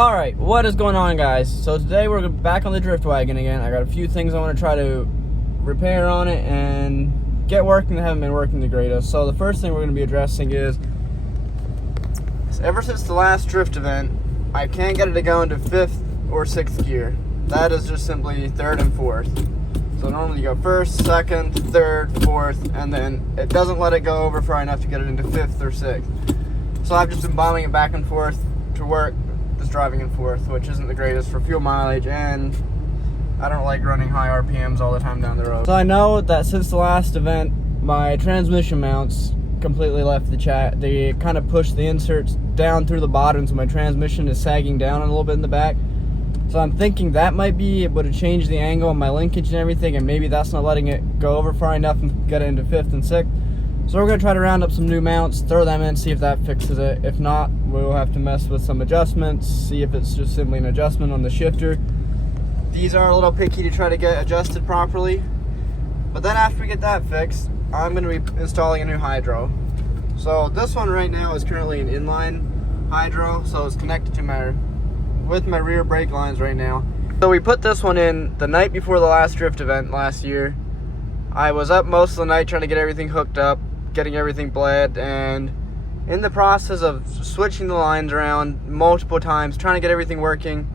Alright, what is going on, guys? So today we're back on the drift wagon again. I got a few things I want to try to repair on it and get working that haven't been working the greatest. So the first thing we're going to be addressing is ever since the last drift event, I can't get it to go into 5th or 6th gear. That is just simply 3rd and 4th. So normally you go 1st, 2nd, 3rd, 4th, and then it doesn't let it go over far enough to get it into 5th or 6th. So I've just been bombing it back and forth to work, just driving in 4th, which isn't the greatest for fuel mileage, and I don't like running high RPMs all the time down the road. So I know that since the last event, my transmission mounts completely left the chat. They kind of pushed the inserts down through the bottom, so my transmission is sagging down a little bit in the back. So I'm thinking that might be able to change the angle on my linkage and everything, and maybe that's not letting it go over far enough and get it into 5th and 6th. So we're going to try to round up some new mounts, throw them in, see if that fixes it. If not, we'll have to mess with some adjustments, see if it's just simply an adjustment on the shifter. These are a little picky to try to get adjusted properly. But then after we get that fixed, I'm going to be installing a new hydro. So this one right now is currently an inline hydro, so it's connected to my rear brake lines right now. So we put this one in the night before the last drift event last year. I was up most of the night trying to get everything hooked up, getting everything bled, and in the process of switching the lines around multiple times, trying to get everything working,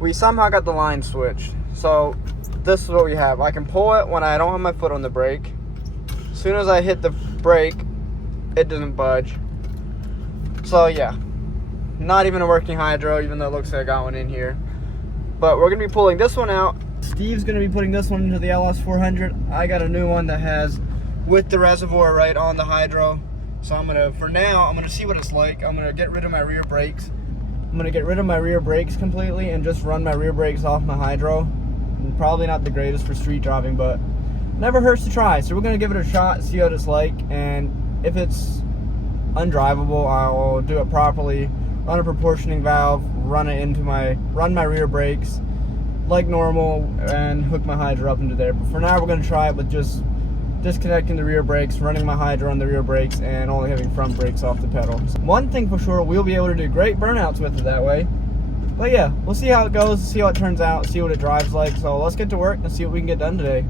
we somehow got the line switched. So this is what we have. I can pull it when I don't have my foot on the brake. As soon as I hit the brake, it doesn't budge. So yeah, not even a working hydro, even though it looks like I got one in here. But we're gonna be pulling this one out. Steve's gonna be putting this one into the LS400. I got a new one that has with the reservoir right on the hydro. So for now, I'm gonna see what it's like. I'm gonna get rid of my rear brakes. I'm gonna get rid of my rear brakes completely and just run my rear brakes off my hydro. And probably not the greatest for street driving, but never hurts to try. So we're gonna give it a shot, see what it's like, and if it's undrivable, I'll do it properly, run a proportioning valve, run my rear brakes like normal, and hook my hydro up into there. But for now, we're gonna try it with just disconnecting the rear brakes, running my hydro on the rear brakes, and only having front brakes off the pedal. So one thing for sure, we'll be able to do great burnouts with it that way. But yeah, we'll see how it goes, see how it turns out, see what it drives like. So let's get to work and see what we can get done today.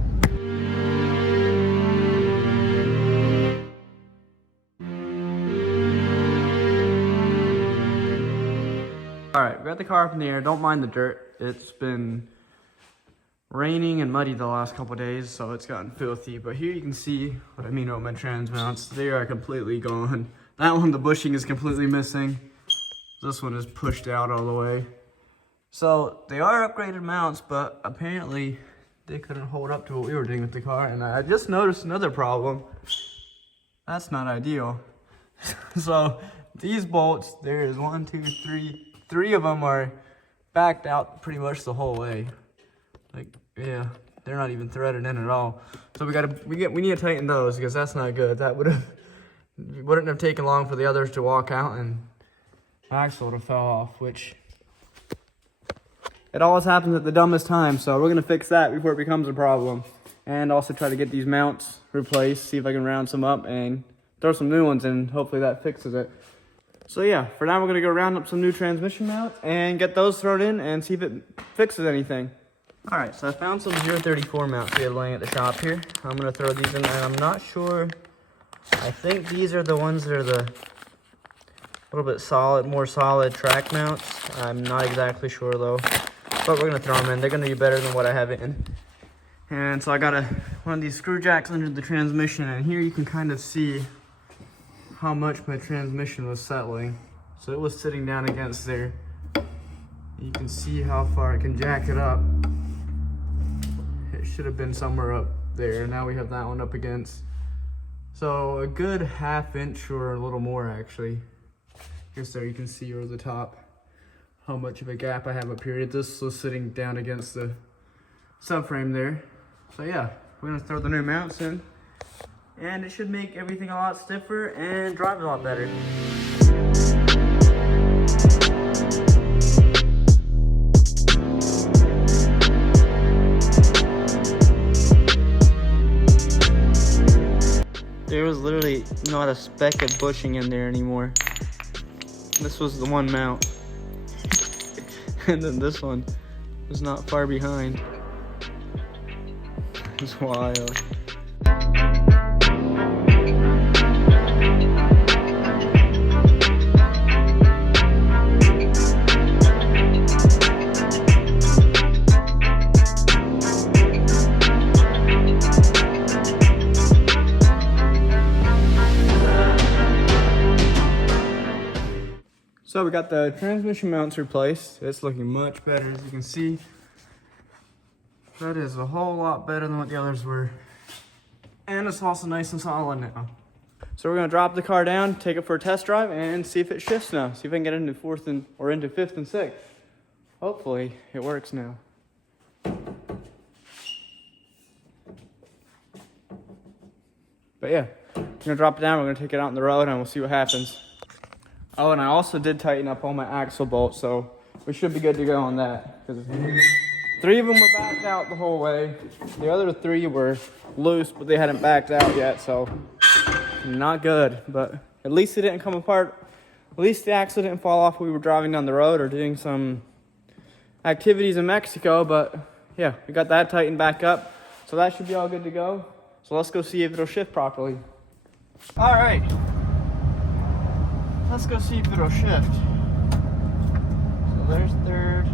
Alright, we got the car up in the air. Don't mind the dirt. It's been raining and muddy the last couple of days, so it's gotten filthy. But here you can see what I mean about my trans mounts. They are completely gone. That one, the bushing is completely missing. This one is pushed out all the way. So they are upgraded mounts, but apparently they couldn't hold up to what we were doing with the car. And I just noticed another problem. That's not ideal. So these bolts, there is 1, 2, 3. 3 of them are backed out pretty much the whole way. Like, yeah, they're not even threaded in at all. So we need to tighten those, because that's not good. That wouldn't have taken long for the others to walk out, and my axle would have fell off, which it always happens at the dumbest time. So we're gonna fix that before it becomes a problem, and also try to get these mounts replaced. See if I can round some up and throw some new ones in. Hopefully that fixes it. So yeah, for now we're gonna go round up some new transmission mounts and get those thrown in and see if it fixes anything. All right, so I found some 034 mounts we have laying at the shop here. I'm gonna throw these in, and I'm not sure. I think these are the ones that are the little bit more solid track mounts. I'm not exactly sure though, but we're gonna throw them in. They're gonna be better than what I have in. And so I gotta one of these screw jacks under the transmission, and here you can kind of see how much my transmission was settling. So it was sitting down against there. You can see how far I can jack it up. It should have been somewhere up there. Now we have that one up against. So a good ½ inch or a little more actually. Here, so you can see over the top how much of a gap I have up here. This was sitting down against the subframe there. So yeah, we're gonna throw the new mounts in, and it should make everything a lot stiffer and drive a lot better. There was literally not a speck of bushing in there anymore. This was the one mount. And then this one was not far behind. It's wild. So we got the transmission mounts replaced. It's looking much better, as you can see. That is a whole lot better than what the others were. And it's also nice and solid now. So we're gonna drop the car down, take it for a test drive, and see if it shifts now. See if I can get into fourth and or into fifth and sixth. Hopefully it works now. But yeah, we're gonna drop it down, we're gonna take it out on the road, and we'll see what happens. Oh, and I also did tighten up all my axle bolts, so we should be good to go on that. Because 3 of them were backed out the whole way. The other 3 were loose, but they hadn't backed out yet, so not good. But at least it didn't come apart. At least the axle didn't fall off when we were driving down the road or doing some activities in Mexico. But yeah, we got that tightened back up, so that should be all good to go. So let's go see if it'll shift properly. All right. Let's go see if it'll shift. So there's third.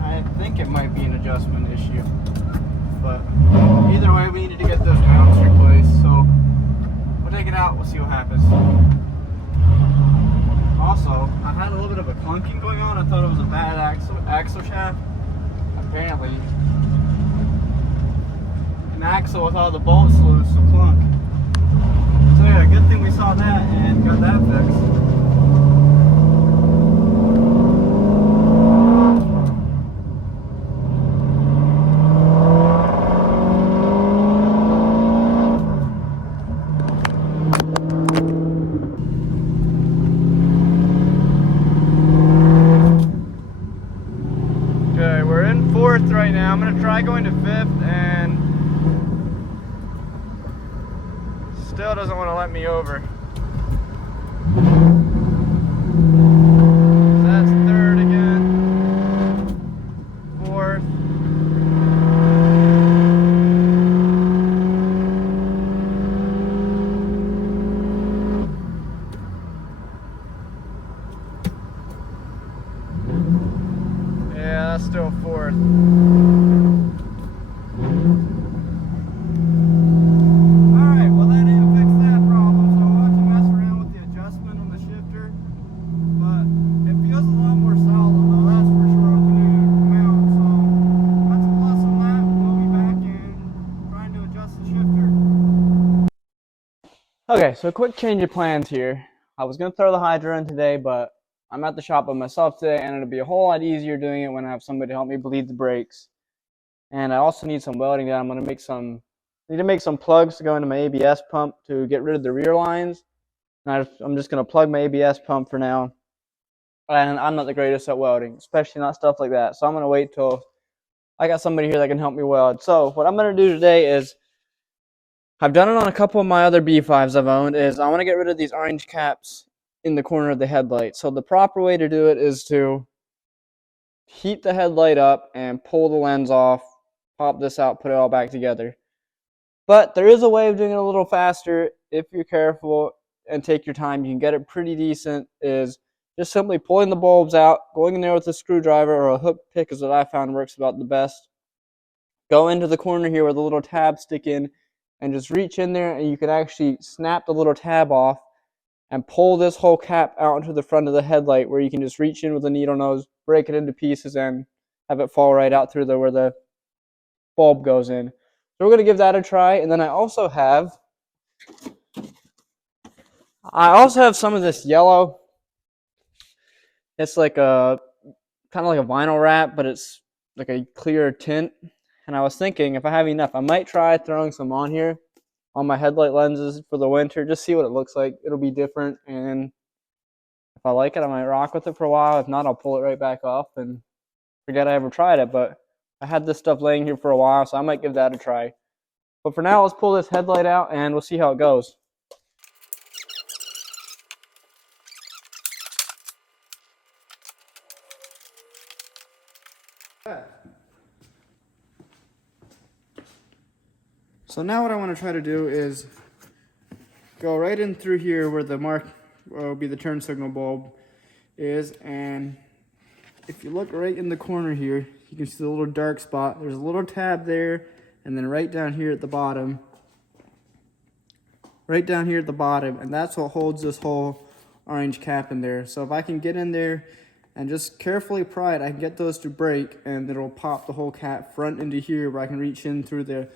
I think it might be an adjustment issue. But either way, we needed to get those mounts replaced. So we'll take it out, we'll see what happens. Also, I had a little bit of a clunking going on. I thought it was a bad axle shaft. Apparently, an axle with all the bolts loose will clunk. So yeah, good thing we saw that and got that fixed. Okay, we're in fourth right now. I'm gonna try going to fifth, and still doesn't want to let me over. That's third again. Fourth. Yeah, that's still fourth. Okay, so a quick change of plans here. I was going to throw the Hydra in today, but I'm at the shop by myself today, and it'll be a whole lot easier doing it when I have somebody to help me bleed the brakes. And I also need some welding done. I'm going to make some plugs to go into my ABS pump to get rid of the rear lines. And I'm just going to plug my ABS pump for now. And I'm not the greatest at welding, especially not stuff like that. So I'm going to wait till I got somebody here that can help me weld. So what I'm going to do today is, I've done it on a couple of my other B5s I've owned, is I want to get rid of these orange caps in the corner of the headlight. So the proper way to do it is to heat the headlight up and pull the lens off, pop this out, put it all back together. But there is a way of doing it a little faster if you're careful and take your time. You can get it pretty decent, is just simply pulling the bulbs out, going in there with a screwdriver or a hook pick is what I found works about the best. Go into the corner here where the little tabs stick in and just reach in there, and you can actually snap the little tab off and pull this whole cap out into the front of the headlight, where you can just reach in with a needle nose, break it into pieces, and have it fall right out through where the bulb goes in. So we're going to give that a try. And then I also have some of this yellow. It's like a kind of like a vinyl wrap, but it's like a clear tint. And I was thinking, if I have enough, I might try throwing some on here on my headlight lenses for the winter, just see what it looks like. It'll be different, and if I like it, I might rock with it for a while. If not, I'll pull it right back off and forget I ever tried it. But I had this stuff laying here for a while, so I might give that a try. But for now, let's pull this headlight out and we'll see how it goes. So now what I want to try to do is go right in through here where the mark will be the turn signal bulb is, and if you look right in the corner here, you can see the little dark spot. There's a little tab there, and then right down here at the bottom, and that's what holds this whole orange cap in there. So if I can get in there and just carefully pry it, I can get those to break, and it'll pop the whole cap front into here where I can reach in through the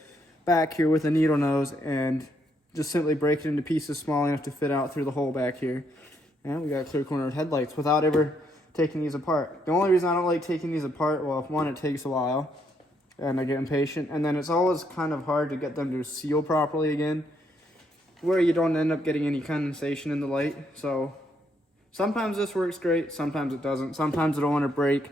back here with a needle nose and just simply break it into pieces small enough to fit out through the hole back here. And we got a clear corner of headlights without ever taking these apart. The only reason I don't like taking these apart, well, one, it takes a while and I get impatient, and then it's always kind of hard to get them to seal properly again, where you don't end up getting any condensation in the light. So sometimes this works great, sometimes it doesn't. Sometimes it'll want to break,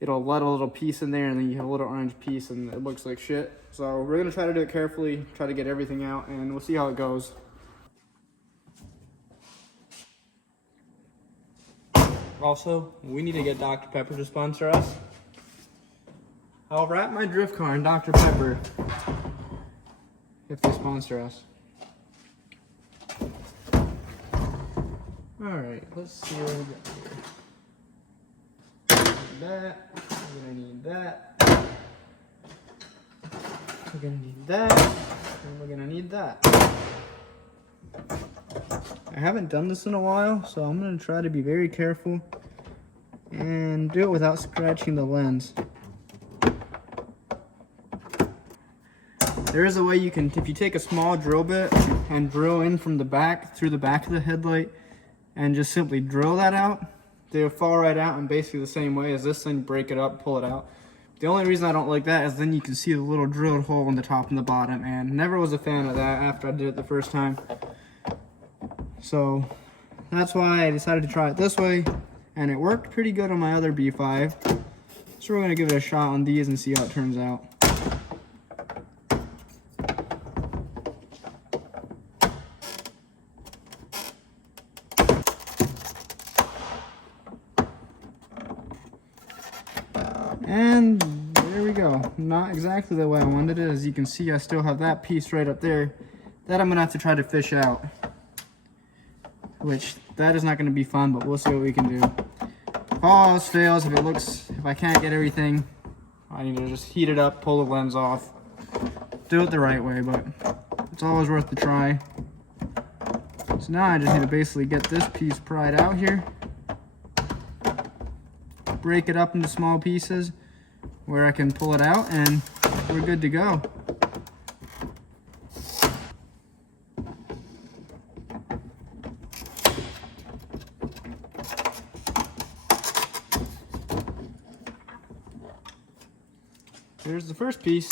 it'll let a little piece in there, and then you have a little orange piece and it looks like shit. So we're gonna try to do it carefully, try to get everything out, and we'll see how it goes. Also, we need to get Dr. Pepper to sponsor us. I'll wrap my drift car in Dr. Pepper if they sponsor us. Alright, let's see what we got here. That, we're gonna need that. We're gonna need that, and we're gonna need that. I haven't done this in a while, so I'm gonna try to be very careful and do it without scratching the lens. There is a way you can, if you take a small drill bit and drill in from the back, through the back of the headlight, and just simply drill that out, they'll fall right out in basically the same way as this thing. Break it up, pull it out. The only reason I don't like that is then you can see the little drilled hole in the top and the bottom, and never was a fan of that after I did it the first time. So that's why I decided to try it this way, and it worked pretty good on my other B5. So we're gonna give it a shot on these and see how it turns out. And there we go. Not exactly the way I wanted it. As you can see, I still have that piece right up there that I'm gonna have to try to fish out, which that is not gonna be fun, but we'll see what we can do. If all else fails, if I can't get everything, I need to just heat it up, pull the lens off, do it the right way, but it's always worth the try. So now I just need to basically get this piece pried out here, break it up into small pieces where I can pull it out, and we're good to go. Here's the first piece.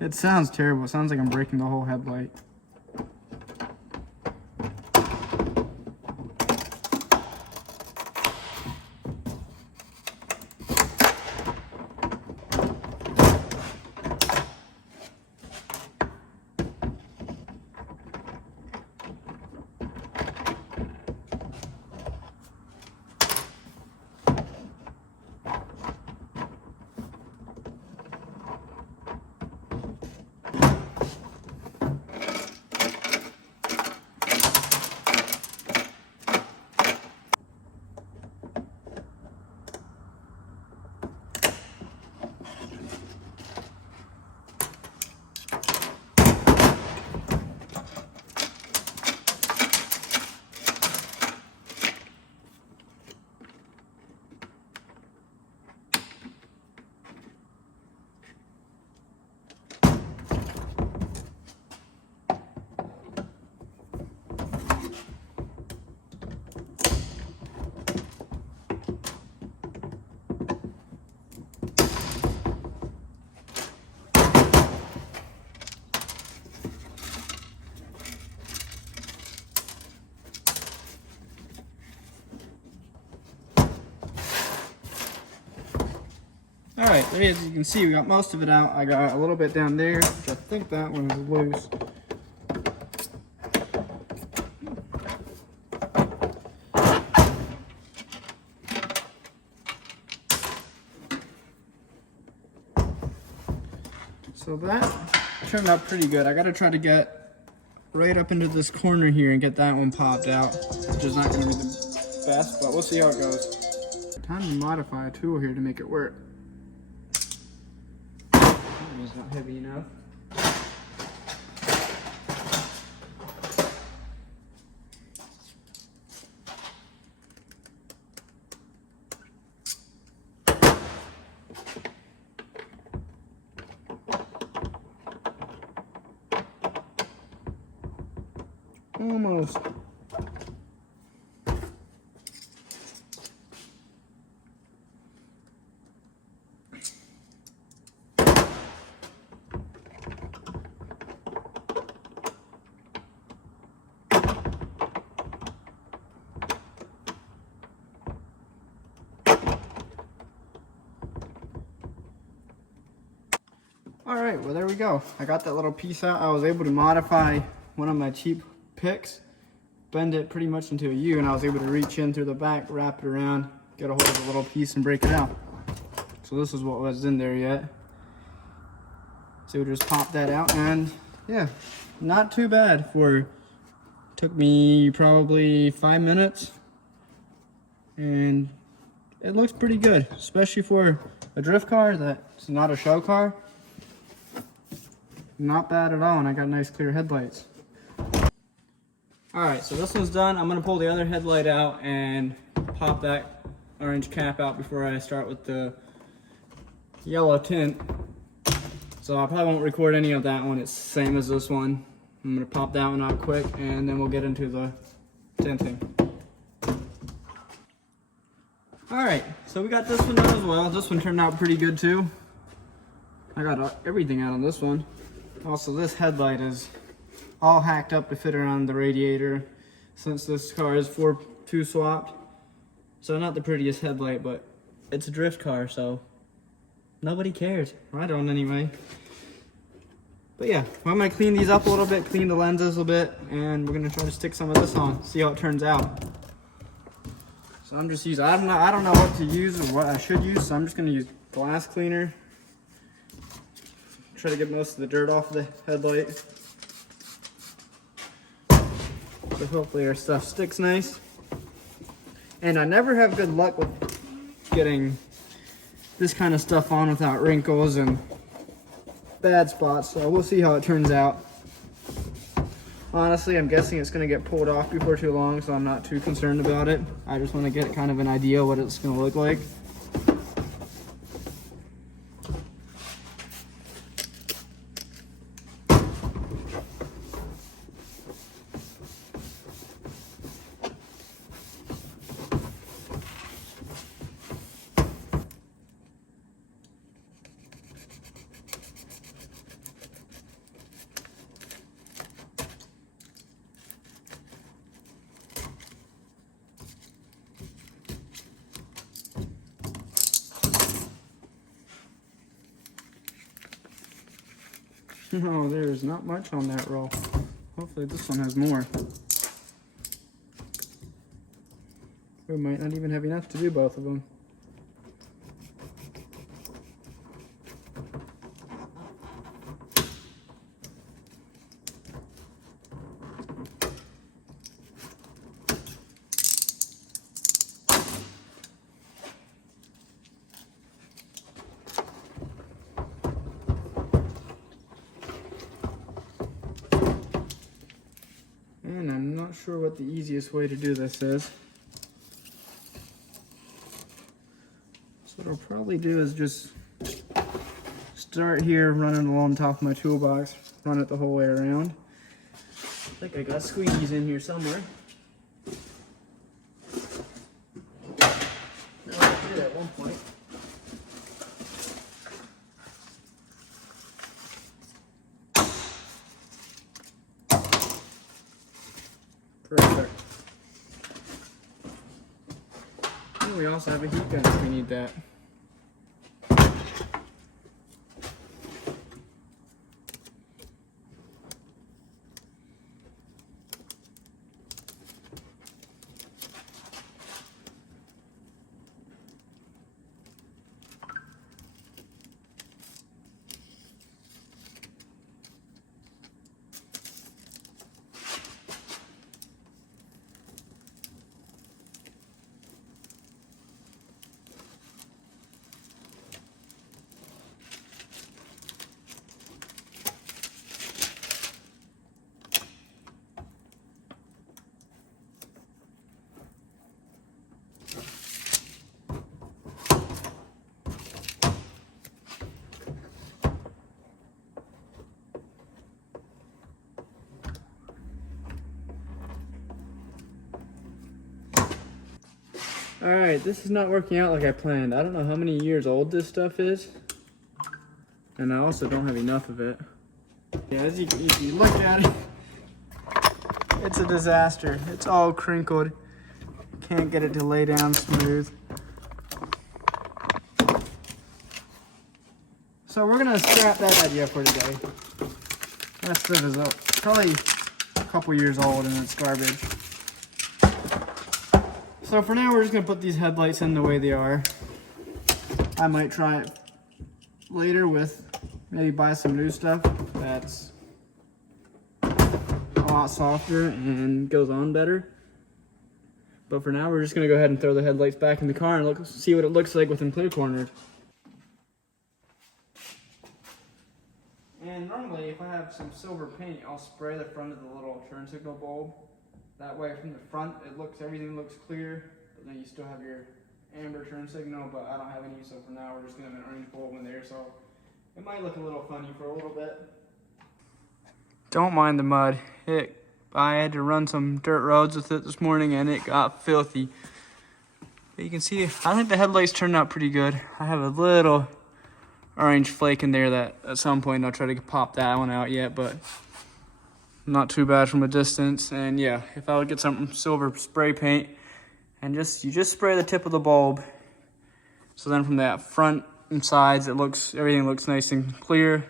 It sounds terrible. It sounds like I'm breaking the whole headlight. All right, as you can see, we got most of it out. I got a little bit down there, which I think that one is loose. So that turned out pretty good. I gotta try to get right up into this corner here and get that one popped out, which is not gonna be the best, but we'll see how it goes. Time to modify a tool here to make it work. It's not heavy enough. Almost. All right, well there we go. I got that little piece out. I was able to modify one of my cheap picks, bend it pretty much into a U, and I was able to reach in through the back, wrap it around, get a hold of the little piece and break it out. So this is what was in there yet. So we just pop that out, and yeah, not too bad. Took me probably 5 minutes, and it looks pretty good, especially for a drift car that's not a show car. Not bad at all, and I got nice clear headlights. Alright, so this one's done. I'm going to pull the other headlight out and pop that orange cap out before I start with the yellow tint. So I probably won't record any of that one. It's the same as this one. I'm going to pop that one out quick, and then we'll get into the tinting. Alright, so we got this one done as well. This one turned out pretty good too. I got everything out on this one. Also, this headlight is all hacked up to fit around the radiator since this car is 4-2 swapped. So not the prettiest headlight, but it's a drift car, so nobody cares. I don't anyway. But yeah, well, I'm gonna clean these up a little bit, clean the lenses a bit, and we're gonna try to stick some of this on, see how it turns out. So I'm just using, I don't know what to use or what I should use, so I'm just gonna use glass cleaner. Try to get most of the dirt off the headlight. So hopefully our stuff sticks nice. And I never have good luck with getting this kind of stuff on without wrinkles and bad spots, so we'll see how it turns out. Honestly, I'm guessing it's going to get pulled off before too long, so I'm not too concerned about it. I just want to get kind of an idea what it's going to look like. No, there's not much on that roll. Hopefully this one has more. We might not even have enough to do both of them. And I'm not sure what the easiest way to do this is. So what I'll probably do is just start here running along top of my toolbox, run it the whole way around. I think I got squeegees in here somewhere. No, I did at one point. Perfect. And we also have a heat gun if we need that. Alright, this is not working out like I planned. I don't know how many years old this stuff is. And I also don't have enough of it. Yeah, as you look at it, it's a disaster. It's all crinkled. Can't get it to lay down smooth. So we're gonna scrap that idea for today. That stuff is probably a couple years old and it's garbage. So for now, we're just gonna put these headlights in the way they are. I might try it later with maybe buy some new stuff that's a lot softer and goes on better. But for now, we're just gonna go ahead and throw the headlights back in the car and see what it looks like with them clear cornered. And normally, if I have some silver paint, I'll spray the front of the little turn signal bulb. That way, from the front, everything looks clear, but then you still have your amber turn signal, but I don't have any, so for now, we're just gonna have an orange bulb in there, so it might look a little funny for a little bit. Don't mind the mud. I had to run some dirt roads with it this morning, and it got filthy. But you can see, I think the headlights turned out pretty good. I have a little orange flake in there that at some point I'll try to pop that one out yet, but not too bad from a distance. And yeah, if I would get some silver spray paint and you just spray the tip of the bulb, so then from that front and sides everything looks nice and clear,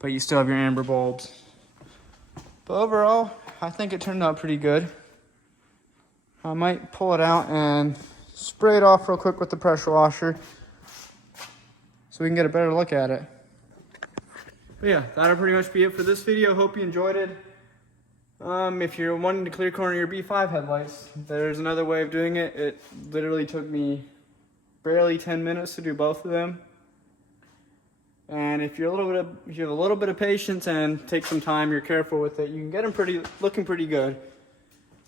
but you still have your amber bulbs. But overall, I think it turned out pretty good. I might pull it out and spray it off real quick with the pressure washer so we can get a better look at it. But yeah, that'll pretty much be it for this video. Hope you enjoyed it. If you're wanting to clear corner your B5 headlights, there's another way of doing it. It literally took me barely 10 minutes to do both of them. And if you have a little bit of patience and take some time, you're careful with it, you can get them looking pretty good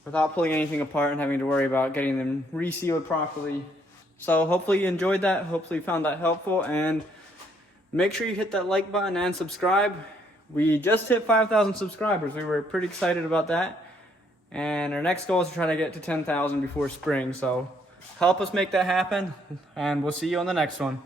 without pulling anything apart and having to worry about getting them resealed properly. So hopefully you enjoyed that. Hopefully you found that helpful, and make sure you hit that like button and subscribe. We just hit 5,000 subscribers. We were pretty excited about that. And our next goal is to try to get to 10,000 before spring. So help us make that happen, and we'll see you on the next one.